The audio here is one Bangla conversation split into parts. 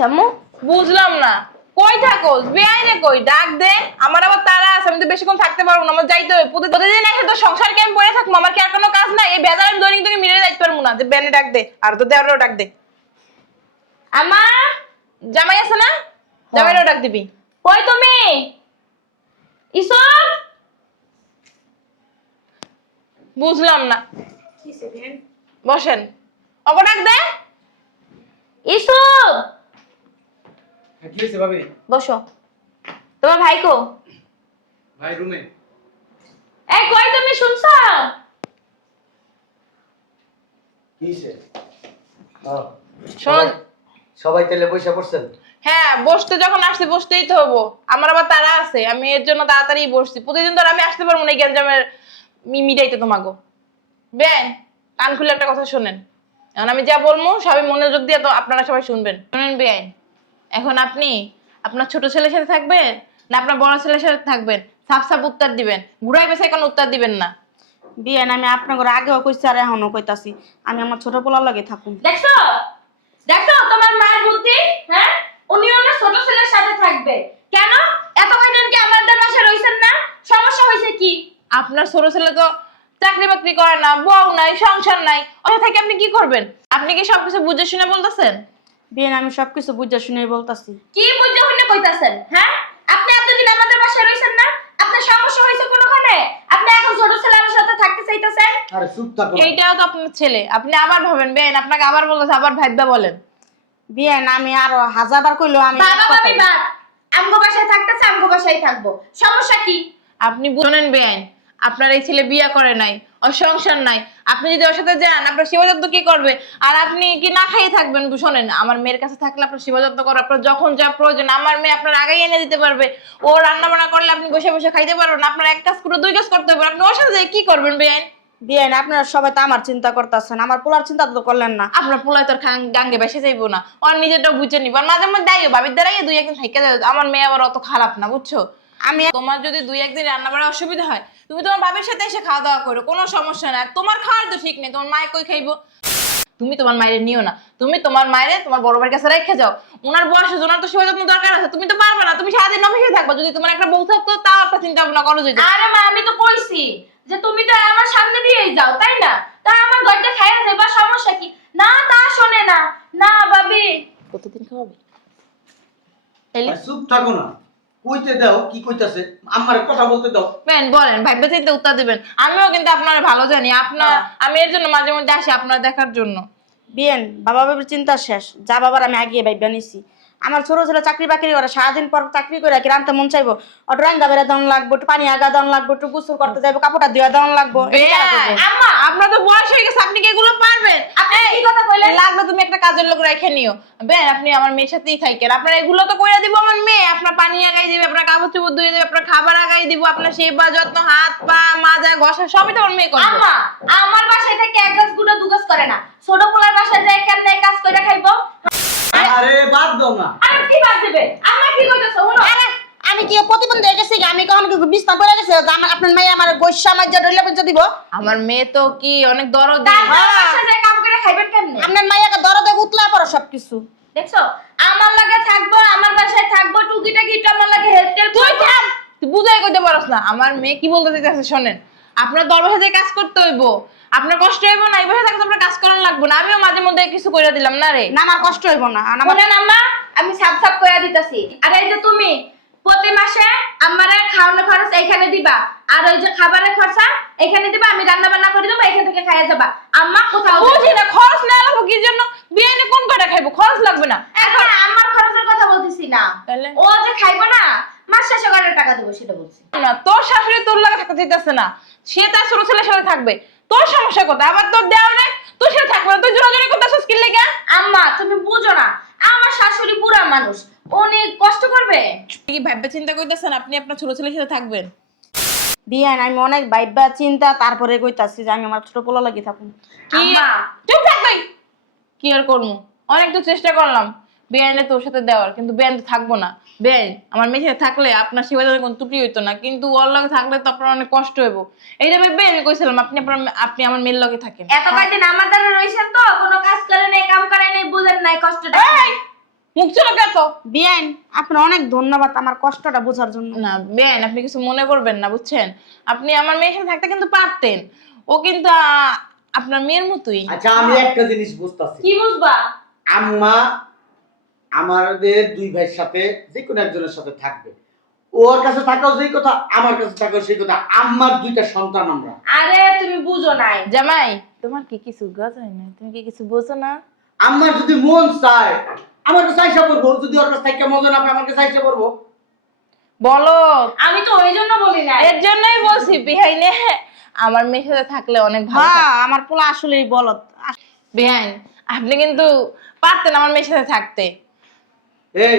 হইছে আম্মু? বুঝলাম না, কই থাকোস? বেআইনে কই? ডাক দে। আমার আবার তারা আছে, আমি তো বেশিক্ষণ থাকতে পারবো না, আমার যাইতে হবে। প্রতিদিন এসে তো সংসারকে আমি পড়ে থাকবো, আমার কি আর কোনো কাজ নাই? এই বেজার আমি দৈনিক দৈনিক মিলে যাইতে পারবো না। যে বেনে ডাক দে, আর তো দেওয়ারও ডাক দে। আমা, জামাই আছে না? জামাইরও ডাক দিবি। কই তুমি? ইসব বুঝলাম না, বসেন। ওকে ডাক দে। ইসব কি হয়েছে ভাবি? বসো। তোমার ভাই কো? ভাই রুমে। এই কই তুমি শুনছো? কি হইছে? শোন, সবাই তাহলে পয়সা পড়ছেন? হ্যাঁ বসতে যখন আসছি বসতেই তো হবো, আমার আবার তারা আছে, আমি এর জন্য তাড়াতাড়ি বসছি। প্রতিদিন তো আর আমি আসতে পারবো না এই গ্যাঞ্জামের মিটাইতে তোমাকে। বেন, কান খুলে একটা কথা শোনেন। এখন আমি যা বলবো সবাই মনোযোগ দিয়ে তো আপনারা সবাই শুনবেন। শুনেন বেআইন, এখন আপনি আপনার ছোট ছেলের সাথে থাকবেন না আপনার বড় ছেলের সাথে থাকবেন? সাফ সাফ উত্তর দিবেন, ঘুরাই পেছাই কোনো উত্তর দিবেন না। বিয়ে আমি আপনার ঘরে আগেও কইছি আর এখনো কইতাছি, আমি আমার ছোট পোলার লগে থাকুন। দেখছো? দেখছো তোমার মায়ের বুদ্ধি? হ্যাঁ, উনি ওনার ছোট ছেলের সাথে থাকবে কেন? এত কয়দিন কি আমাদের বাসায় রইছেন না? সমস্যা হইছে কি? আপনার ছোট ছেলে তো চাকরি বাকরি করে না, বউ নাই, সংসার নাই, ওটা থেকে আপনি কি করবেন? আপনি কি সবকিছু বুঝে শুনে বলতেছেন? বিয়ে আমি সবকিছু বুঝা শুনেই বলতাছি। কি বুঝে হইনে কইতাছেন? হ্যাঁ, আপনি এতদিন আমাদের বাসায় রইছেন না? আপনার সমস্যা হইছে কোনখানে? আপনি এখন ছোট ছেলের সাথে থাকতে চাইতেছেন? আরে চুপ থাকো। এইটাও তো আপনার ছেলে, আপনি আবার ভাবেন। বেন, আপনাকে আবার বলতেছে, আবার ভাববা বলেন। বিয়ে আমি আরো হাজারবার কইলো আমি বাবা ভাবি বাপ, আমগো বাসায় থাকতেছে, আমগো বাসায় থাকবো, সমস্যা কি? আপনি বুঝেন বেআইন, আপনার এই ছেলে বিয়ে করে নাই, ওর সংসার নাই। আপনি যদি ওর সাথে যান আপনার সেবা যত্ন কি করবে? আর আপনি কি না খাইয়ে থাকবেন? শোনেন, আমার মেয়ের কাছে থাকলে আপনার সেবা যত্ন করো, আপনার যখন যা প্রয়োজন আমার মেয়ে আপনার আগেই এনে দিতে পারবে। ও রান্না বান্না করলে আপনি বসে বসে খাইতে পারবেন। আপনার এক কাজ করে দুই কাজ করতে হবে, আপনি ওর সাথে কি করবেন বেআইন? বিয়ে আপনারা সবাই তো আমার চিন্তা করতেছেন, আমার পোলার চিন্তা তো করলেন না। আপনার পোলায় তোর গাঙ্গে বেসে যাইবো না, ওর নিজেরটা বুঝে নিব। আর মাঝে মধ্যে দাইও ভাবির দ্বারাই দুই একদিন থাইকা যাবে। আমার মেয়ে আবার অত খারাপ না, বুঝছো? আমি তোমার যদি দুই একদিন রান্না বাড়া অসুবিধা হয় তুমি তোমার বাবার সাথে এসে খাওয়া দাওয়া করো, কোনো সমস্যা না। তোমার খাওয়ার তো ঠিক নেই, তোমার মায়ে কই খাইবো? তুমি তোমার মায়ের নিও না, তুমি তোমার মায়ের তোমার বড় ভাইয়ের কাছে রেখে যাও। ওনার বয়সে ওনার তো সেবা যত্ন দরকার আছে, তুমি তো পারবে না। তুমি সারাদিন অফিসে থাকবো, যদি তোমার একটা বউ থাকতো তাও একটা চিন্তা ভাবনা করো যেত। আরে মা, আমি তো কইছি যে তুমি তো আমার সামনে দিয়েই যাও, তাই না? তা আমার ঘরটা খাইয়া যাবা, সমস্যা কি? না, তা শোনে না। না ভাবি, প্রতিদিন খাওয়াবে? আর চুপ থাকো না, কইতে দাও কি কইতাছে, আমার কথা বলতে দাও। বেন বলেন, ভাইবে চিন্তা উত্তর দিবেন। আমিও কিন্তু আপনার ভালো জানি, আপনার আমি এর জন্য মাঝে মধ্যে আসি আপনার দেখার জন্য। বিয়েন বাবা বাবার চিন্তা শেষ, যা বাবার আমি আগিয়ে ভাইবা নিছি। আমার ছোট ছেলে চাকরি বাকরি করে, সারাদিন পর চাকরি করে কি রান্তে মন চাইবো? ওটা রান্দা বেড়া দাম লাগবো, একটু পানি আগা দাম লাগবো, একটু গোসল করতে যাবো, কাপড়টা ধোয়া দাম লাগবো। আম্মা, আপনার তো বয়স হয়ে গেছে, আপনি কি এগুলো পারবেন? আপনি কি কথা কইলেন? লাগবে তুমি একটা কাজের লোক রেখে নিও। বেন, আপনি আমার মেয়ের সাথেই থাকেন, আপনার এগুলো তো কইরা দিব আমার মেয়ে। আপনার পানি আগাই দিবে, আপনার কাপড় চোপড় ধুয়ে দিবে, আপনার খাবার আগাই দিব, আপনার সেবা যত্ন, হাত পা মাজা ঘষা সবই তো আমার মেয়ে করবে। আম্মা, আমার বাসায় থেকে এক গাছ গুলো দু গাছ করে না। ছোট পোলার বাসায় যায় কেমনে কাজ করে খাইবো? আরে বাদ দাও না। আরে কি বাদ দিবে? আম্মা কি কইতেছো? শুনো, আমি কি প্রতিবন্ধী হয়ে গেছি? আমি কখন কি বিছনা পড়ে গেছে? আমার আপনার মেয়ে আমার গোসা মাইজা ডইলা পঞ্চা দিব? আমার মেয়ে তো কি অনেক দরদি। তার বাসায় যায় কাম করে খাইবেন কেমনে? আপনার মাইয়াকে দরদে উতলা পড়ো সবকিছু। দেখছো, আমার লাগে থাকবো, আমার বাসায় থাকবো, টুকিটা কি আমার লাগে হেল্প টেল্প তুই থাম, তুই বুঝাই কইতে পারছ না। আমার মেয়ে কি বলতে চাইছে শোনেন, আপনার দরবারে যে কাজ করতে হইব, আপনার কষ্ট হইব না, এই বসে থাকতে আপনার কাজ করার লাগবে না। আমিও মাঝে মধ্যে কিছু কইরা দিলাম না রে। না আমার কষ্ট হইব না। আমার শুনেন আম্মা, আমি সাপ সাপ কইরা দিতাছি। আর এই যে তুমি প্রতি মাসে আমারে খাওয়ানোর খরচ এইখানে দিবা, আর ওই যে খাবারের খরচা এখানে দিবা, আমি রান্না বান্না করে দেবো, এখান থেকে খাইয়া যাবা। আম্মা কোথাও বুঝি না খরচ না লাগবো কি জন্য? বিয়ে এনে কোন কয়টা খাইবো? খরচ লাগবে না। এখন আমার খরচের কথা বলতেছি না, তাহলে? ও যে খাইবো না, মাস শেষে কয়টা টাকা দেবো সেটা বলছি। না, তোর শাশুড়ি তোর লাগে থাকতে চাইতেছে না, সে তার ছোট ছেলের সাথে থাকবে। তোর সমস্যা কোথায়? আবার তোর দেওয়া নেই, তোর সাথে থাকবে না। তুই জোরাজোরি করতেছিস কি লেগে? আম্মা তুমি বুঝো না, আমার শাশুড়ি বুড়া মানুষ, অনেক কষ্ট করবে। কি ভাববে চিন্তা করতেছেন আপনি আপনার ছোট ছেলের সাথে থাকবেন? বিয়ান আমি অনেক ভাইবা চিন্তা তারপরে কইতাছি যে আমি আমার ছোট পোলা লাগি থাকুন। কি? আম্মা চুপ থাক ভাই। কি আর করবো? অনেক তো চেষ্টা করলাম বেআইনে তোর সাথে দেওয়ার, কিন্তু বেআইন তো থাকবো না। বেআইন আমার মেয়ের সাথে থাকলে আপনার সেবা কোনো ত্রুটি হইতো না, কিন্তু ওর লগে থাকলে তো আপনার অনেক কষ্ট হইব। এইটা ভেবে আমি কইছিলাম আপনি আমার মেয়ের লগে থাকেন। এত কয়দিন আমার দ্বারা রইছেন তো, কোনো কাজ করে নাই, কাম করে নাই, বুঝেন নাই কষ্টটা। এই, মুখ চলো কে তো? বিয়াইন আপনার অনেক ধন্যবাদ আমার কষ্টটা বোঝার জন্য। না বেন, আপনি কিছু মনে করবেন না, বুঝছেন? আপনি আমার মেয়ের সাথে থাকতে কিন্তু পারতেন। ও কিন্তু আপনার মেয়ের মতোই। আচ্ছা আমি একটা জিনিস বুঝতাছি, কি বুঝবা? আম্মা আমাদের দুই ভাইয়ের সাথে যে কোনো একজনের সাথে থাকবে, ওর কাছে থাকাও যেই কথা, আমার কাছে থাকাও সেই কথা। আম্মার দুইটা সন্তান আমরা। আরে তুমি বুঝো নাই। জামাই, তোমার কি কিছু গজ হয় না? তুমি কি কিছু বোঝো না? আম্মার যদি মন চায় আমার কাছে আইসা পড়বো, যদি ওর কাছে থাকা মজা না পায় আমার কাছে আইসা পড়বো। বলো। আমি তো ওই জন্য বলি না। এর জন্যই বলছি বিহাইনে আমার মেয়ের সাথে থাকলে অনেক ভালো হ্যাঁ থাকতো। আমার পোলা আসলেই বলদ। বিহাইন, আপনি কিন্তু পারতেন আমার মেয়ের সাথে থাকতে। এই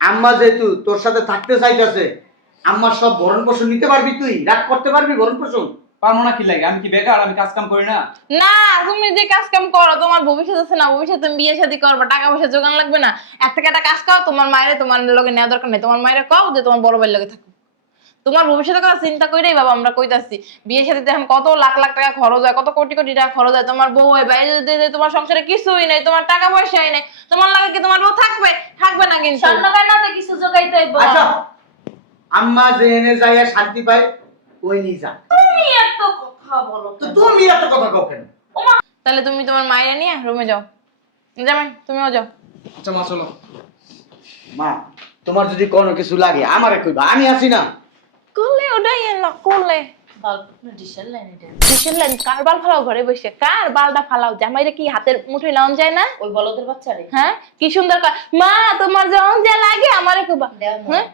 আম্মা যেহেতু তোর সাথে থাকতে চাইতেছে, আম্মার সব ভরণ পোষণ নিতে পারবি, তুই রাগ করতে পারবি ভরণ পোষণ? পারবো না কি লাগে? আমি কি বেকার? আমি কাজ কাম করি না? না, তুমি যে কাজ কাম করো, তোমার ভবিষ্যৎ আছে না? ভবিষ্যতে তুমি বিয়ে শাদী করবা, টাকা পয়সা জোগান লাগবে না? এক থেকে একটা কাজ করো, তোমার মায়ের তোমার লগে নেওয়া দরকার নেই। তোমার মায়ের কও যে তোমার বড় ভাইয়ের লগে থাকো। তোমার ভবিষ্যতের কথা চিন্তা কইরাই বাবা আমরা কইতাছি। বিয়ে শাদীতে এখন কত লাখ লাখ টাকা খরচ হয়, কত কোটি কোটি টাকা খরচ হয়। তোমার বউ হয় বাইরে যদি তোমার সংসারে কিছুই নাই, তোমার টাকা পয়সাই নাই, তোমার লাগে কি তোমার বউ থাকবে? থাকবে না কিন্তু। স্বর্ণ গয়নাতে কিছু জোগাইতে হইব। আচ্ছা আম্মা যেখানে যাইয়া শান্তি পায় ওই নিয়ে যা। তুমি এত কথা বলো তো কেন? তুমি এত কথা কও কেন? তাহলে তুমি তোমার মায়ের নিয়ে রুমে যাও। জামাই তুমিও যাও। আচ্ছা মা চলো। মা তোমার যদি কোনো কিছু লাগে আমারে কইবা, আমি আছি না। করলে ওটাই এলো করলে ডিশের লাইন এটা। কিসের লাইন? কার বাল ফালাও ঘরে বসে? কার বালটা ফালাও? জামাইরে কি হাতের মুঠোয় লাউন যায় না? ওই বলদের বাচ্চারে। হ্যাঁ কি সুন্দর কর মা, তোমার যখন যা লাগে আমারে কইবা। দেও না। হ্যাঁ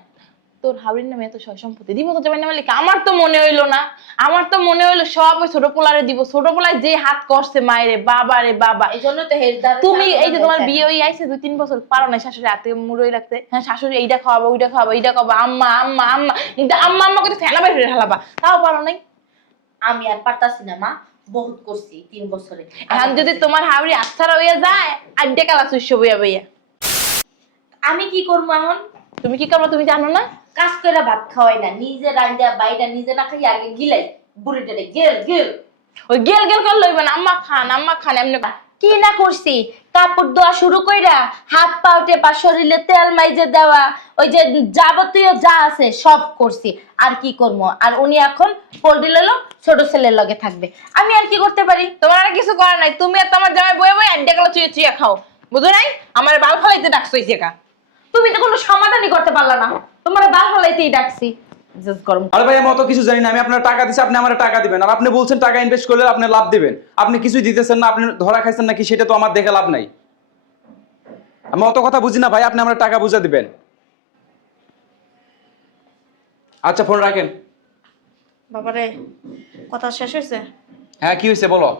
তোর হাওড়ির নামে এত সয় সম্পত্তি দিব তো জামাই নামে লিখে? আমার তো মনে হইলো না, আমার তো মনে হইলো সব ওই ছোট পোলারে দিব। ছোট পোলায় যে হাত করছে মায়েরে, বাবা রে বাবা। এই জন্য তো হেরদার। তুমি এই যে তোমার বিয়ে হয়ে আইছে 2-3 বছর, পারো না শাশুড়ি হাতে মুড়োই রাখতে? হ্যাঁ শাশুড়ি এইটা খাওয়াবো, ওইটা খাওয়াবো, এইটা খাওয়াবো, আম্মা আম্মা আম্মা কিন্তু আম্মা আম্মা করে ফেলা বের হয়ে হালাবা, তাও পারো নাই। আমি আর পারতাছি না মা, বহুত করছি 3 বছরে। এখন যদি তোমার হাওড়ি আচ্ছারা হইয়া যায় আড্ডে কালা শস্য বইয়া বইয়া, আমি কি করবো এখন? তুমি কি করবো তুমি জানো না? কাজ করে ভাত খাওয়াই না, নিজে রান্না বাইটা নিজে না খাই আগে গিলাই বুড়িটারে গেল গেল। ওই গেল গেল করে লইবে না, আম্মা খান এমনি কি না করছি? কাপড় ধোয়া শুরু কইরা হাত পা টেপা শরীরে তেল মাইজে দেওয়া, ওই যে যাবতীয় যা আছে সব করছি। আর কি করবো? আর উনি এখন পোল্ট্রি লইলো ছোট ছেলের লগে থাকবে, আমি আর কি করতে পারি? তোমার আর কিছু করার নাই। তুমি আর তোমার জামাই বয়ে বয়ে আড্ডে কালা চুয়ে চুয়ে খাও, বুঝো নাই? আমার বাল ফালাইতে ডাকছো এই জায়গা। তুমি তো কোনো সমাধানই করতে পারলা না, তোমার বাল ফলাইতেই ডাকছি। জাস্ট গরম। আরে ভাই আমি অত কিছু জানি না। আমি আপনার টাকা দিচ্ছি, আপনি আমার টাকা দিবেন। আর আপনি বলছেন টাকা ইনভেস্ট করলে আপনি লাভ দিবেন। আপনি কিছুই দিতেছেন না, আপনি ধরা খাইছেন নাকি সেটা তো আমার দেখে লাভ নাই। আমি অত কথা বুঝি না ভাই, আপনি আমার টাকা বুঝা দিবেন। আচ্ছা ফোন রাখেন। বাবারে কথা শেষ হয়েছে? হ্যাঁ কি হয়েছে বলো।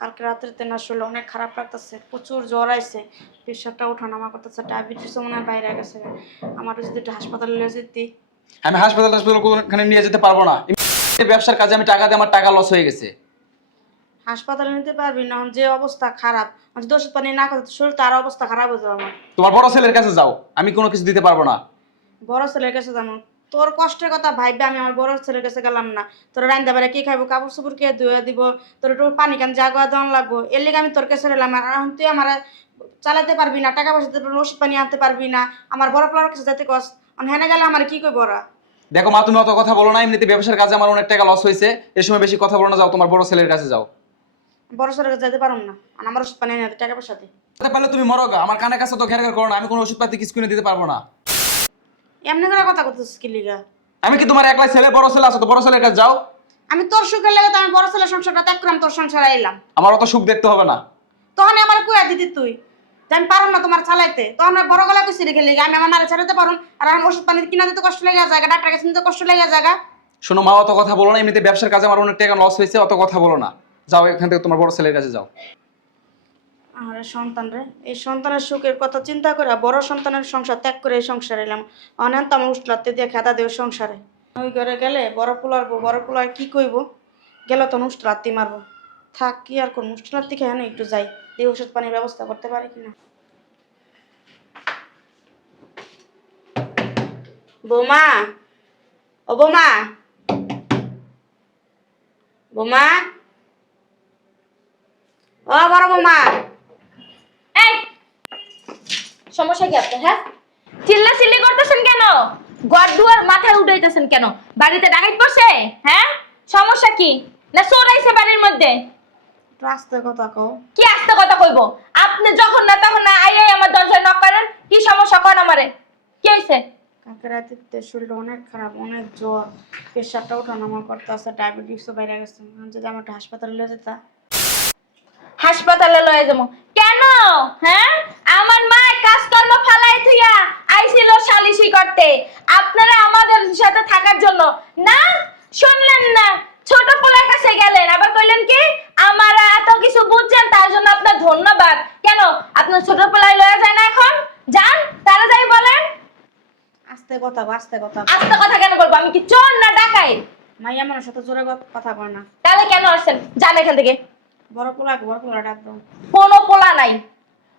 কালকে রাত্রিতে না শুলে অনেক খারাপ লাগতেছে, প্রচুর জ্বর আইছে, প্রেশারটা ওঠানামা করতেছে, ডায়াবেটিসও মনে হয় বাইরে গেছে। আমার যদি একটু হাসপাতালে নিয়ে যেতি। আমি হাসপাতাল কোনখানে নিয়ে যেতে পারবো না। এই ব্যবসার কাজে আমি টাকা দিয়ে আমার টাকা লস হয়ে গেছে। হাসপাতালে নিতে পারবি না, যে অবস্থা খারাপ, আমি যদি ওষুধ পানি না করতে শরীর তার অবস্থা খারাপ হয়ে যাবে আমার। তোমার বড় ছেলের কাছে যাও, আমি কোনো কিছু দিতে পারবো না। বড় ছেলের কাছে যাবো? তোর কষ্টের কথা ভাইবে আমি আমার বড় ছেলের কাছে গেলাম না। তোর রান্না বেড়া কি খাইবো, কাপড় চোপড় কে ধুয়ে দিব, তোর একটু পানি কান জাগা দেওয়ান লাগবো, এর লিগে আমি তোর কাছে এলাম। আর এখন তুই আমার চালাতে পারবি না, টাকা পয়সা দিতে পারবি না, ওষুধ পানি আনতে পারবি না, আমার বড় প্লার কাছে যেতে কস। হেনে গেলে আমার কি কই বড়া? দেখো মা, তুমি অত কথা বলো না। এমনিতে ব্যবসার কাজে আমার অনেক টাকা লস হয়েছে। এই সময় বেশি কথা বলো না, যাও তোমার বড় ছেলের কাছে যাও। বড় ছেলের কাছে যেতে পারুম না, আর আমার ওষুধ পানি এনে দে, টাকা পয়সা দে। পারলে তুমি মরো গা, আমার কানের কাছে তো ঘের ঘের করো না। আমি কোনো ওষুধ পাতি কিছু কিনে দিতে পারবো না। এমনি করে কথা করতেছিস কি লিগা? আমি কি তোমার একলাই ছেলে? বড় ছেলে আছে তো বড় ছেলের কাছে যাও। আমি তোর সুখের লেগে তো আমি বড় ছেলের সংসারটা ত্যাগ করলাম, তোর সংসারে এলাম। আমার অত সুখ দেখতে হবে না। তখন আমার কুয়া দিদি তুই যে আমি পারুম না তোমার চালাইতে, তখন আমি বড় গলা কুচি রেখে লেগে আমি আমার নারে ছাড়াতে পারুন। আর আমার ওষুধ পানি কিনা দিতে কষ্ট লেগে জায়গা, ডাক্তার কাছে নিতে কষ্ট লেগে জায়গা। শোনো মা, অত কথা বলো না। এমনিতে ব্যবসার কাজে আমার অনেক টাকা লস হয়েছে, অত কথা বলো না। যাও এখান থেকে তোমার বড় ছেলের কাছে যাও। আরে সন্তান রে, এই সন্তানের সুখের কথা চিন্তা করে বড় সন্তানের সংসার ত্যাগ করে এই সংসারে এলাম। অনেক তো আমার উঠলাতে দিয়ে খেতা দেব সংসারে। ওই ঘরে গেলে বড় পোলারবো, বড় পোলার কি কইব, গেলে তো উষ্টালাত্তি মারবো। থাক কি আর কোন উষ্টালাত্তি খেয়ে একটু যাই, এই ওষুধ পানির ব্যবস্থা করতে পারি কিনা। বৌমা, ও বৌমা, বৌমা, ও বড় বৌমা। এই সমস্যা কি আপনার? হ্যাঁ, চিল্লা চিল্লি করতেছেন কেন? ঘর দুয়ার মাথায় উঠাইতেছেন কেন? বাড়িতে ডাকাত পড়ছে? হ্যাঁ, সমস্যা কি? না চোর আইছে বাড়ির মধ্যে? রাস্তায় কথা কও। কি আস্তে কথা কইবো? আপনি যখন না তখন না আই আমার দরজায় নক করেন। কি সমস্যা কোন আমারে? কি হইছে? কালকে রাতে শরীরটা অনেক খারাপ, অনেক জ্বর, প্রেশারটা ওঠানামা করতেছে, ডায়াবেটিসও বাইরে গেছে। যদি আমার একটা হাসপাতালে নিয়ে যেতা। হাসপাতালে লয়ে যাবো কেন? হ্যাঁ, আমার মা কাজকর্ম ফালাই থুইয়া আইছিল সালিশি করতে আপনারা আমাদের সাথে থাকার জন্য। না শুনলেন না, ছোট পোলার কাছে গেলেন, আবার কইলেন কি আমারা এত কিছু বুঝছেন তার জন্য আপনার ধন্যবাদ। কেন আপনার ছোট পোলাই লয়ে যায় না? এখন যান, তারা যাই বলেন। আস্তে কথা, আস্তে কথা। আস্তে কথা কেন বলবো? আমি কি চোর না ডাকাই? মাই আমার সাথে জোরে কথা কয় না। তাহলে কেন আসছেন? যান এখান থেকে। বড় পোলা ডাক দাও। কোনো পোলা নাই,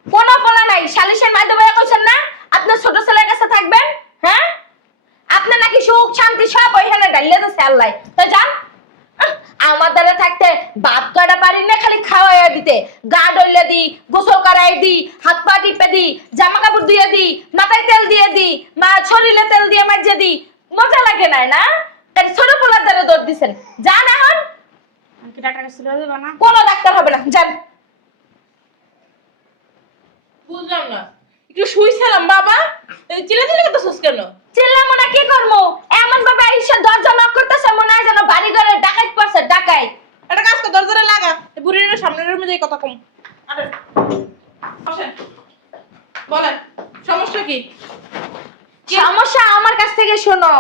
কোনো পোলা নাই। সালিশের মাধ্যমে কইছেন না আপনার ছোট ছেলের কাছে থাকবেন। হ্যাঁ, আপনি নাকি সুখ শান্তি সব ওইখানে ডাইলে তো আল্লাহ। তো যান। আমার দ্বারা থাকতে ভাত কাটা পারি না, খালি খাওয়াইয়া দিতে। গা ডইলে দি, গোসল করাই দি, হাত পা টিপে দি, জামা কাপড় দিয়ে দি, মাথায় তেল দিয়ে দি, শরীরে তেল দিয়ে মাঝে দি। মজা লাগে না? তাই ছোট পোলার দ্বারা দৌড় দিচ্ছেন। যান এখন। কি ডাক্তার কাছে লয়ে যাবা না? কোনো ডাক্তার হবে না, যান। বুঝলাম না, একটু শুইছিলাম বাবা, চিল্লাচিল্লি করতেছিস কেন? চিল্লামো না কি করবো? এমন ভাবে আইসা দরজা নক করতেছে মনে হয় যেন বাড়ি ঘরে ডাকাত পড়ছে। ডাকাত একটা কাজ কর, দরজাটা লাগা, বুড়ির সামনের রুমে যাই কথা কম। আরে বসেন, বলেন সমস্যা কি? সমস্যা আমার কাছ থেকে শোনো।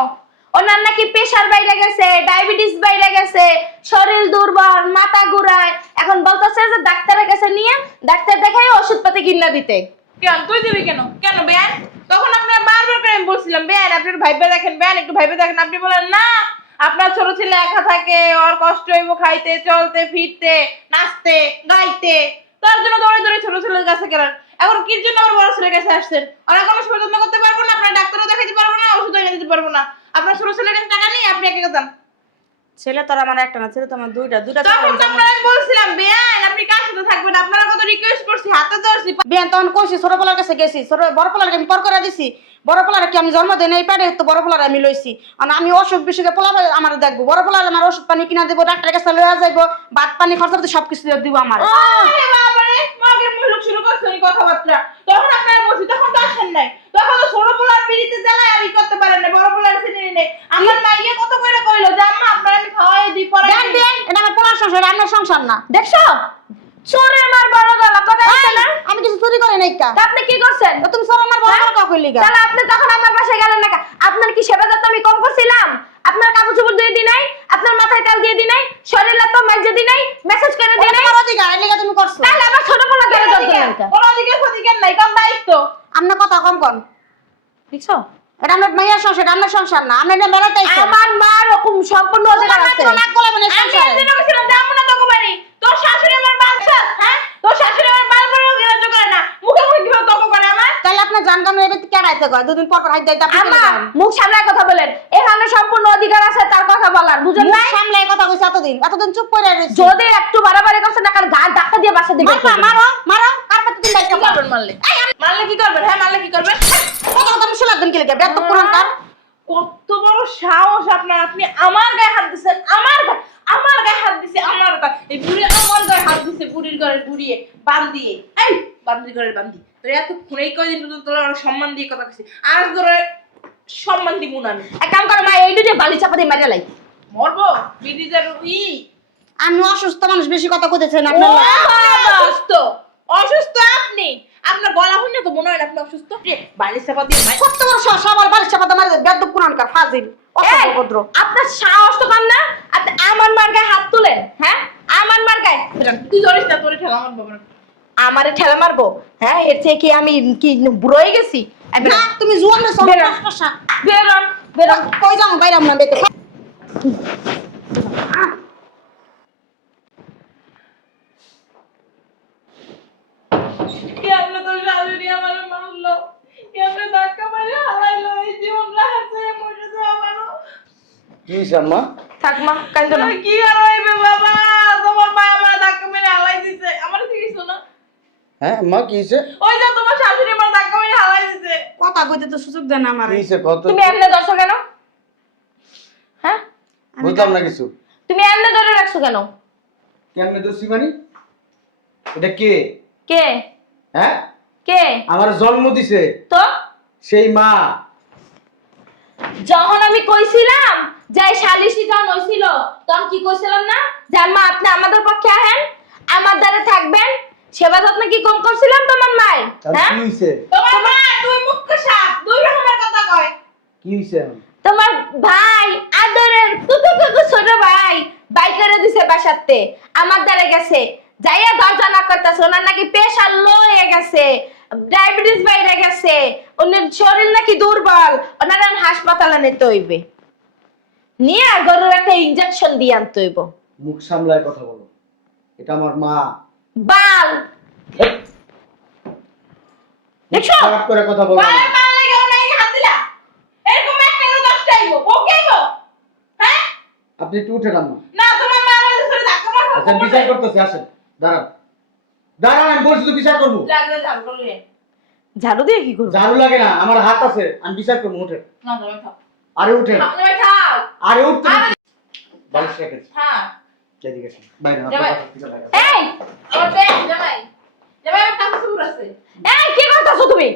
ওনার নাকি প্রেসার বাইরে গেছে, ডায়াবেটিস বাইরে গেছে, শরীর দুর্বল, মাথা ঘুরায়। এখন বলতেছে যে ডাক্তারের কাছে নিয়ে ডাক্তার দেখাই ওষুধপাতি কিনা দিতে। কেন তুই দিবি কেন? কেন বেয়ান? তখন আপনার বারবার করে আমি বলছিলাম বেয়ান আপনি একটু ভাইবে দেখেন, বেয়ান একটু ভাইবে দেখেন। আপনি বলেন না আপনার ছোট ছেলে একা থাকে, ওর কষ্ট হইব খাইতে, চলতে, ফিরতে, নাচতে, গাইতে, তার জন্য দৌড়ে দৌড়ে ছোট ছেলের কাছে গেলেন। এখন কি জন্য আমার বড় ছেলের কাছে আসছেন? আর এখন সময় যত্ন করতে পারবো না, আপনার ডাক্তারও দেখাইতে পারবো না, ওষুধ এনে দিতে পারবো না। আপনার ছোট ছেলের কাছে টাকা নেই, আপনি একা যান। ছেলে তো আমার একটা না, ছেলে তো আমার দুইটা। তখন তো আপনার আমি বলছিলাম বেয়ান আপনি কার সাথে থাকবেন, আপনারা কত রিকোয়েস্ট করছি, হাতে ধরছি। বিয়ান তখন কইছি ছোট পোলার কাছে গেছি, বড় পোলারকে আমি পর করে দিছি। বড় পোলার কি আমি জন্ম দেই নাই পারে, তো বড় পোলার আমি লইছি। আর আমি অসুখ বিসুখে পোলা আমার দেখবো, বড় পোলার আমার ওষুধ পানি কিনা দেবো, ডাক্তারের কাছে লইয়া যাইবো, ভাত পানি খরচা করতে সবকিছু দিব আমার। আরে বাবারে, মাগের মুলুক শুরু করছেন এই কথাবার্তা। তখন আপনারা বলছি, তখন তো আসেন নাই, তখন তো ছোট পোলার পিড়িতে জ্বালায় আর ই করতে পারেন না, বড় পোলার চিনি নেই। আমার মাইয়া কত করে কইলো যে আম্মা আপনার আমি খাওয়াই দিই পরে। বিয়ান বিয়ান এটা আমার পোলার সংসার, আমার সংসার না। দেখছো চোরের মার বড় গলা কথা হচ্ছে না? আমি কিছু চুরি করে নাই কা। তা আপনি কি করছেন? তো তুমি চোর আমার বড় গলা কা কইলি গা? তাহলে আপনি তখন আমার বাসায় গেলেন না? আপনার কি সেবা যত্ন আমি কম করছিলাম? আপনার কাপড় চোপড় দিয়ে দি নাই, আপনার মাথায় তেল দিয়ে দি নাই, শরীরে তো মাইজে দি নাই, মেসেজ করে দি নাই। তোমার অধিকার, এই লিগা তুমি করছো। তাহলে আবার ছোট পোলা ধরে দরকার। কোনো অধিকার ফধিকার নাই, কারণ দায়িত্ব। আমনে কথা কম কন। দেখছো এটা আমার মাইয়ার সংসার, এটা আমার সংসার না। আপনি এটা বেড়াতে আইছেন। আমার মা রকম সম্পূর্ণ অধিকার আছে। নাক গলা মানে আমি সংসারে। একদিন বলছিলাম যাবো না তোকে বাড়ি, তোর শাশুড়ি আমার বাচ্চা, হ্যাঁ তোর শাশুড়ি আমার বাল পরেও গ্রাহ্য করে না, মুখে মুখে কিভাবে তর্ক করে আমার? তাহলে আপনি জানগাম এর ভিতরে কেন আইতে কয়? দুদিন পর পর হাইতে আপনি আমা মুখ সামলায় কথা বলেন। এখানে সম্পূর্ণ অধিকার আছে তার কথা বলার, বুঝেন মুখ নাই? সামলে কথা কইছ এতদিন চুপ করে রইছি। যদি একটু বাড়াবাড়ি করছে না কার গাল ধাক্কা দিয়ে বাসা দিবেন। মারবা, মারো মারো, কারপে তুমি বাইক কি করবেন মারলে? মারলে কি করবেন? হ্যাঁ মারলে কি করবেন? কথা তুমি শুলা দিন কি লাগে? বেদ কোরআন কার। কত বড় সাহস আপনার, আপনি আমার গায়ে হাত দিচ্ছেন, আমার গায়ে হাত দিছে, আমার গায়ে, এই বুড়ি আমার গায়ে হাত দিছে, বুড়ির ঘরের বুড়িয়ে বান্দিয়ে, এই বান্দির ঘরের বান্দি তোর এত খুনেই কয়দিন পর্যন্ত তোর সম্মান দিয়ে কথা কইছি, আজ তোর সম্মান দিব না আমি। এক কাম করো মা, এই দুটো বালি চাপা দিয়ে মারিয়া লাই। মরবো বিডিজার আমি অসুস্থ মানুষ, বেশি কথা কইতেছেন ও আপনার। অসুস্থ, অসুস্থ আপনি, আপনার গলা হইনা তো মনে হয় না আপনি অসুস্থ। বাড়ি চাপা দিয়ে ভাই কত বড় সাহস, আমার বালিশ চাপা দিয়ে মারে বেদ কোরআন কার ফাজিল অসভ্য। আপনার সাহস তো কম না? আপনি আমার মার গায়ে হাত তুলেন? হ্যাঁ, আমার মার গায়ে তুই ধরিস না, তোরে ঠেলা আমার বাবা। আমারে ঠেলা মারবো? হ্যাঁ, এর থেকে কি আমি কি বুড়ো হয়ে গেছি? না তুমি জুয়ান না সব বেরোন। কষ্ট। বেরোন বেরোন। কই যাও বাইরাম না বেতে। কেমনে তোর শাশুড়ি আমার মারলো, কেমনে ধাক্কা মারে হারাইলো, এই জীবন রাখছে মরে যাও আমারও। কি হইছে আম্মা? থাক মা, কান্দো না। কি আর হইবে বাবা, তোমার মা আমার ধাক্কা মেরে হালাই দিছে, আমার কিছু না। হ্যাঁ আম্মা কি হয়েছে? ওই যে তোমার শাশুড়ি আমার ধাক্কা মেরে হাওয়ায় দিছে। কথা কইতে তো সুযোগ দেন আমার। কি হয়েছে কত? তুমি এমনে ধরছো কেন? হ্যাঁ, বুঝলাম না কিছু। তুমি এমনে ধরে রাখছো কেন? কেমনে দোষী মানে? এটা কে? কে হ্যাঁ কে আমার জন্ম দিছে তো? সেই মা। যখন আমি কইছিলাম যে শালিশি যখন হইছিল তখন কি কইছিলাম না যে মা আপনি আমাদের পক্ষে আহেন, আমার দ্বারা থাকবেন, সেবা যত্ন কি কম করছিলাম তোমার মায়ের? তাহলে হ্যাঁ, কি হয়েছে? তোমার মা দুই মুখ সাপ, দুই রকমের কথা কয়। কি হয়েছে এখন? তোমার ভাই আদরের কুকু ছোট ভাই বাই করে দিছে বাসাতে, আমার দ্বারা গেছে যাইয়া দরজা না করতেছে, ওনার নাকি প্রেশার লো হয়ে গেছে, ডায়াবেটিস বাইরে গেছে, ওনার শরীর নাকি দুর্বল, ওনার হাসপাতালে নিতে হইবে, নিয়ে গরুর একটা ইনজেকশন দিয়ে আনতে হইব। মুখ সামলায় কথা বলো, এটা আমার মা। বাল দেখছো? খারাপ করে কথা বলো না। পায়ে পা লাগে ওনাই হাত দিলা। এরকম একটা করে 10টা আইবো। ওকে আইবো? হ্যাঁ? আপনি একটু উঠে নাম। না তোমার মা আমাদের ধরে ধাক্কা মারবে। আচ্ছা বিচার করতেছে, আসেন দাঁড়ান দাঁড়ান, আমি বলছি তো বিচার করবো। লাগলে ঝাড়ু লইয়ে। ঝাড়ু দিয়ে কি করবো? ঝাড়ু লাগে না, আমার হাত আছে, আমি বিচার করবো। উঠে, না তুমি খাও। আরে উঠেন, তুমি খাও। আরে উঠতে বালিশ রেখেছি। হ্যাঁ। এদিকে আসেন, বাইরে না, যাবে। আপনার দিকে লাগান। এই আমার ব্যাগ জামাই। জামাই আমার টাকা সুর আছে। এই কি করতেছো তুমি?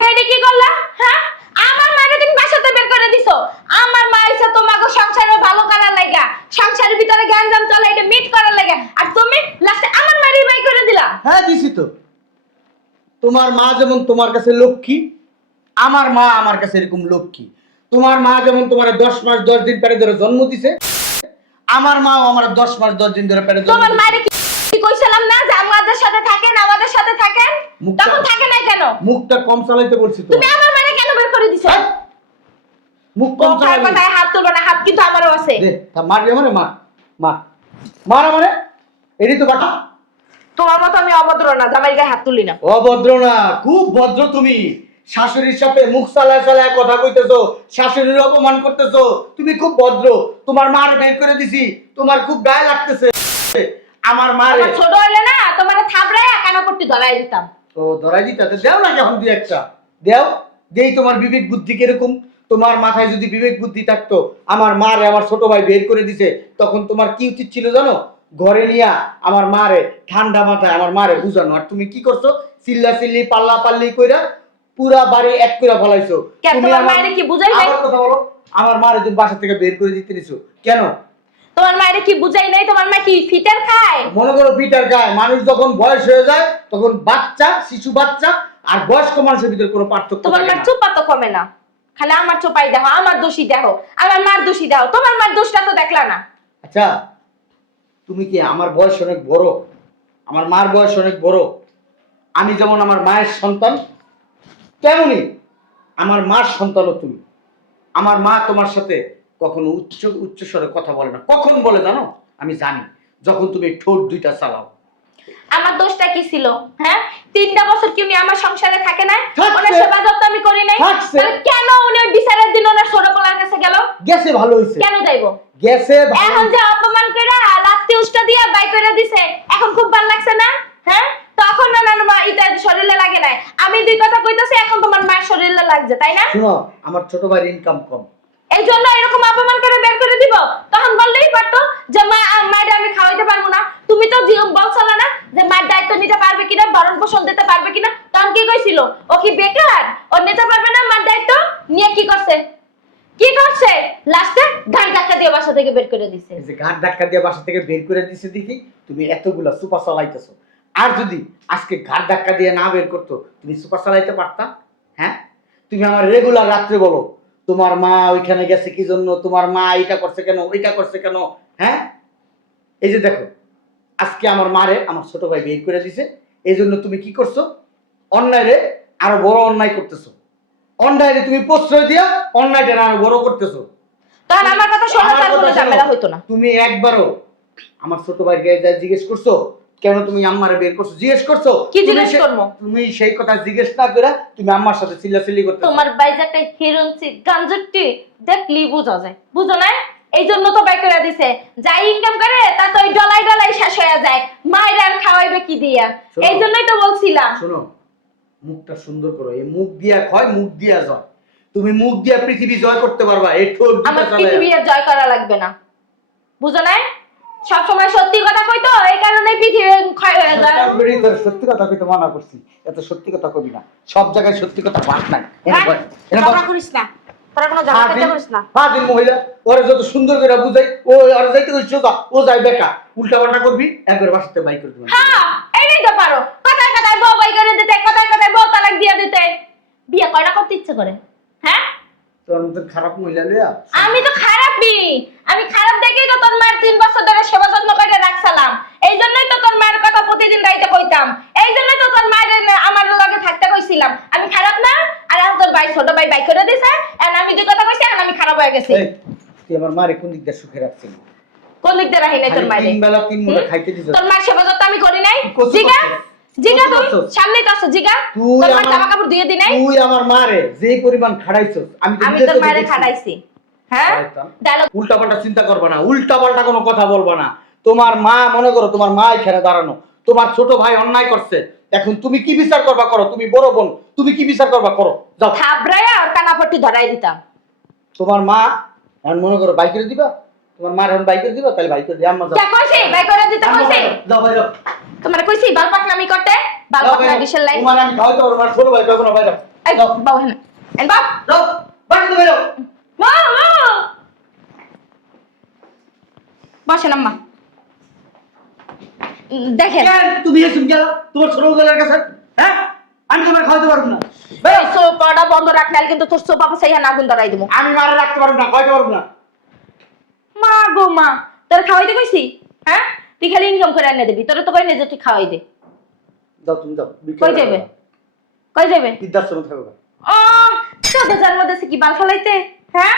এটা কি করলা? হ্যাঁ, আমার মায়ের তুমি বাসাতে বের করে দিছো। আমার মা এসে তোমাকে সংসারে ভালো করার লাগা, সংসারের ভিতরে জ্ঞানজাম চলে এটা মিট করার লাগা, আর তুমি লাস্টে আমার মায়েরই বাই করে দিলা। হ্যাঁ দিছি তো। তোমার মা যেমন তোমার কাছে লক্ষ্মী, আমার মা আমার কাছে এরকম লক্ষ্মী। তোমার মা যেমন তোমার 10 মাস 10 দিন পেটে ধরে জন্ম দিছে, আমার মাও আমার 10 মাস 10 দিন ধরে পেটে জন্ম তোমার দিছে। মায়ের কি কইছিলাম না যে আমাদের সাথে থাকেন, আমাদের সাথে থাকেন, মুখটা- তখন থাকে না কেন? মুখটা কম চালাইতে বলছি তো। তুমি আমার মায়ের কেন বের করে দিছো? মুখ কম কথায় চালাইতে। কথায় হাত তুলবে না, হাত কিন্তু আমারও আছে। দে, তা মারবি আমারে, মা মা মারা মানে এডি তো বাটা। তোমার মতো আমি অভদ্র না, জামাইয়ের গায়ে হাত তুলি না। অভদ্র না, খুব ভদ্র তুমি। শাশুড়ির সাথে মুখ চালায় চালায় কথা কইতেছো, শাশুড়ির অপমান করতেছো, তুমি খুব ভদ্র। তোমার মার বের করে দিছি, তোমার খুব গায়ে লাগতেছে। আমার মারে আমার ছোট হইলে না তোমার থাবড়াইয়া কানাপট্টি ধরাই দিতাম। তো ধরাই দিতে দেও না, কেমন দুই একটা দেও, দেই। তোমার বিবেক বুদ্ধি কিরকম? তোমার মাথায় যদি বিবেক বুদ্ধি থাকতো, আমার মারে আমার ছোট ভাই বের করে দিছে, তখন তোমার কি উচিত ছিল জানো? ঘরে নিয়া আমার মারে ঠান্ডা মাথায় আমার মারে বুঝানো। আর তুমি কি করছো? চিল্লা চিল্লি পাল্লা পাল্লি কইরা পুরা বাড়ি এক কইরা ফলাইছো। কেন তুমি তোমার আমার মায়েরে কি বুঝাই নাই? আবার কথা বলো, আমার মারে তুমি বাসা থেকে বের করে দিতে নিছো কেন? তোমার মায়ের কি বুঝাই নাই? তোমার মা কি ফিটার খায়? মনে করো পিটার গায়ে মানুষ যখন বয়স হয়ে যায় তখন বাচ্চা, শিশু বাচ্চা আর বয়স্ক মানুষের ভিতরে কোনো পার্থক্য তোমার থাকে মার না। চোপা তো কমে না, খালি আমার চোপাই দেখো, আমার দোষী দেখো, আমার মার দোষী দেখো, তোমার মার দোষটা তো দেখলা না। আচ্ছা তুমি কি, আমার বয়স অনেক বড়, আমার মার বয়স অনেক বড়। আমি যেমন আমার মায়ের সন্তান, তেমনি আমার মার সন্তানও তুমি। আমার মা তোমার সাথে কখনো উচ্চ স্বরে কথা বলে না। কখন বলে জানো? আমি জানি, যখন তুমি ঠোঁট দুইটা চালাও। আমার দোষটা কি ছিল? হ্যাঁ, 3টা বছর কি উনি আমার সংসারে থাকে না? থাকছে। ওনার সেবা যত্ন আমি করি নাই? থাকছে। তাহলে কেন উনি ওই বিচারের দিন ওনার ছোট পোলার কাছে গেল? গেছে ভালো হয়েছে, কেন যাইবো? গেছে ভালো এখন যে অপমান কইরা লাত্তি উষ্টা দিয়া বাই কইরা দিছে, এখন খুব ভালো লাগছে না? হ্যাঁ, তখন না না মা ইটা শরীরে লাগে নাই, আমি দুই কথা কইতাছি, এখন তোমার মায়ের শরীরে লাগছে, তাই না? শোনো, আমার ছোট ভাইয়ের ইনকাম কম। এই জন্য এরকম অপমান করে বের করে দিব? তখন বললেই পারতো যে মা মায়ের আমি খাওয়াইতে পারবো না। তুমি তো বলছিল না যে মায়ের দায়িত্ব নিতে পারবে কিনা, ভরণ পোষণ দিতে পারবে কিনা? তখন কি কইছিল? ও কি বেকার? ও নিতে পারবে না মার দায়িত্ব? নিয়ে কি করছে? কি করছে? লাস্টে ঘাট ধাক্কা দিয়ে বাসা থেকে বের করে দিছে। এই যে ঘাট ধাক্কা দিয়ে বাসা থেকে বের করে দিছে দেখি তুমি এতগুলা সুপার চালাইতেছো। আর যদি আজকে ঘাট ধাক্কা দিয়ে না বের করতো, তুমি সুপার চালাইতে পারতা? হ্যাঁ, তুমি আমার রেগুলার রাত্রে বলো তোমার মা ওইখানে গেছে কি জন্য, তোমার মা এটা করছে কেন, ওইটা করছে কেন। হ্যাঁ, এই যে দেখো আজকে আমার মারে আমার ছোট ভাই বের করে দিছে, এই জন্য তুমি কি করছো? অন্যায় আরো বড় অন্যায় করতেছো। অন্যায় তুমি প্রশ্রয় দিয়া অন্যায়টা আরো বড় করতেছো। তখন আমার কথা শোনা আমার তার কথা কোনো শোনো। ঝামেলা হইতো না। তুমি একবারও আমার ছোট ভাইকে যা জিজ্ঞেস করছো কেন তুমি আম্মারে বের করছো? জিজ্ঞেস করছো? কি তুমি জিজ্ঞেস সে- করবো? তুমি সেই কথা জিজ্ঞেস না করে তুমি আম্মার সাথে চিল্লাচিল্লি করতেছো। তোমার বাইজাটা হিরোইনসি গাঞ্জটি দেখলি বুঝা যায়, বুঝো না? এই জন্য তো বাই করে দিছে, যাই ইনকাম করে তা তো ওই ডলাই ডলাই শেষ হয়ে যায়, মায়ের আর খাওয়াইবে কি দিয়া। শোনো। এই জন্যই তো বলছিলাম। শোনো, মুখটা সুন্দর করো, এই মুখ দিয়া ক্ষয়, মুখ দিয়া জয়। তুমি মুখ দিয়া পৃথিবী জয় করতে পারবা, এই ঠোঁট দুটো আমার চালায়া। পৃথিবী আর জয় করা লাগবে না, বুঝো নাই? সবসময় সত্যি কথা কই তো, এই কারণে পৃথিবী ক্ষয় হয়ে যায়। তারপরেই তোর সত্যি কথা কইতে মানা করছি, এত সত্যি কথা কবি না, সব জায়গায় সত্যি কথা বাদ নাই। এনে বল, এনে বল। ঝগড়া করিস না, তোরা কোনো ঝগড়া করতে করিস না। ফাজিল মহিলা, ওরে যত সুন্দর করে বুঝাই, ও আর যাইতে কইছ সোজা, ও যাই বেকা, উল্টা পাল্টা করবি, একবার বাসাতে বাই করে দিবি। হ্যাঁ, এইটাই তো পারো, কথায় কথায় বউ বাই করে দিতে, কথায় কথায় বউ তালাক দিয়ে দিতে। বিয়ে কয়টা করতে ইচ্ছে করে? হ্যাঁ, তোর মতন খারাপ মহিলা লইয়া আমি তো খারাপই, আমি খারাপ দেখেই তো তোর মায়ের 3 বছর ধরে সেবা যত্ন করে রাখছিলাম। এই জন্যই তো তোর মায়ের কথা প্রতিদিন রাইতে কইতাম, এই জন্যই তো তোর মায়ের আমার লগে থাকতে কইছিলাম। আমি খারাপ না? আর এখন তোর ভাই, ছোট ভাই বাই করে দিছে, আর আমি দুই কথা কইছি, আর আমি খারাপ হয়ে গেছি। এই, তুই আমার মারে কোন দিক দিয়ে সুখে রাখছিস? কোন দিক দিয়ে রাখি নাই তোর মায়ের? তিন বেলা তিন মুঠো খাইতে দিছ। তোর মায়ের সেবা যত্ন আমি করি নাই? তুই কষ্ট জিগা করছিস। জিগা, কষ্ট তুই করছিস। সামনেই তো আছো, জিগা। তুই তোর মায়ের আমার- জামা কাপড় দিয়ে দি নাই? তুই আমার মারে যে পরিমাণ খাড়াইছস, আমি তো আমি নিজে তোর চোখে মায়ের দেখছি। খাটাইছি। হ্যাঁ, শয়তান। ডায়লগ উল্টা পাল্টা চিন্তা করবা না, উল্টা পাল্টা কোনো কথা বলবা না। তোমার মা, মনে করো তোমার মা এখানে দাঁড়ানো, তোমার ছোট ভাই অন্যায় করছে, এখন তুমি কি বিচার করবা করো, তুমি বড় বোন, তুমি কি বিচার করবা করো, যাও। থাবড়ায়া আর কানাপট্টি ধরাই দিতাম। তোমার মা এখন মনে করো বাইক করে দিবা, তোমার মা এখন বাইক করে দিবা, তাহলে বাইক করে দিয়ে আম্মা যাও। কে কইছি বাই করে দিতে আম্মা কইছি? যাও, ভাই যাও। তোমার কইছি বাল পাকনামি করতে? বাল যাও, ভাই পাকনা যাও। কিসের লাইন? তোমার আমি খাওয়াইতে পারবো না, ছোট ভাই কখনো ভাই যাও। এই যাও, বাউ হেন এন বাপ যাও, বাইক করে যাও। মা মা বসেন আম্মা। দেখেন কেন তুমি এসব গেল তোমার ছোট ভাইয়ের কাছে? হ্যাঁ, আমি তোমার খাওয়াইতে পারবো না। এই সোপাটা বন্ধ রাখ, নাইলে কিন্তু তোর সোপা পাশে না আগুন ধরাই দেবো। আমি মারা রাখতে পারবো না, খাওয়াইতে পারবো না। মা গো মা, তোর খাওয়াইতে কইছি? হ্যাঁ, তুই খালি ইনকাম করে এনে দিবি, তোর তো কই না যে তুই খাওয়াই দে। যাও তুমি যাও, কই যাবে? কই যাবে? বৃদ্ধাশ্রমে থাকো। ছোট জন্ম দিছে কি বাল ফেলাইতে? হ্যাঁ,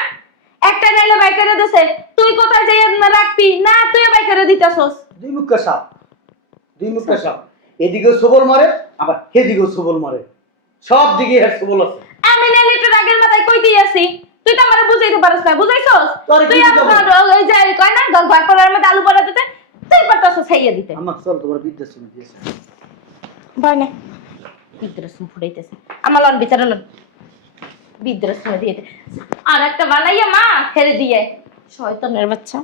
একটা নাইলে বাই করে দিছে, তুই কোথায় যাই রাখবি না? তুইও বাই করে দিতাছস। দুই মুখা সাপ, দুই মুখা সাপ, এদিকেও সবল মারে আবার সেদিকেও সবল মারে, সব দিকে এর সবল আছে। আমি না লিটার আগের মাথায় কই দিয়েছি, তুই তো আমারে বুঝাইতে পারিস না, বুঝাইছস? তোরে কি তুই বুঝাবো? আপনার ওই যে কয় না ঘর করার মধ্যে আলু পড়া দিতে, তুই পারতাছস ছাইয়া দিতে। আমার চল তোমার বৃদ্ধাশ্রমে দিয়েছে। ভয় না, বৃদ্ধাশ্রম ফুটাইতেছে আমার লন বিচারে লন, বৃদ্ধাশ্রমে দিয়ে দে। আর একটা বানাইয়া মা ফেলে দিয়ে, শয়তানের বাচ্চা।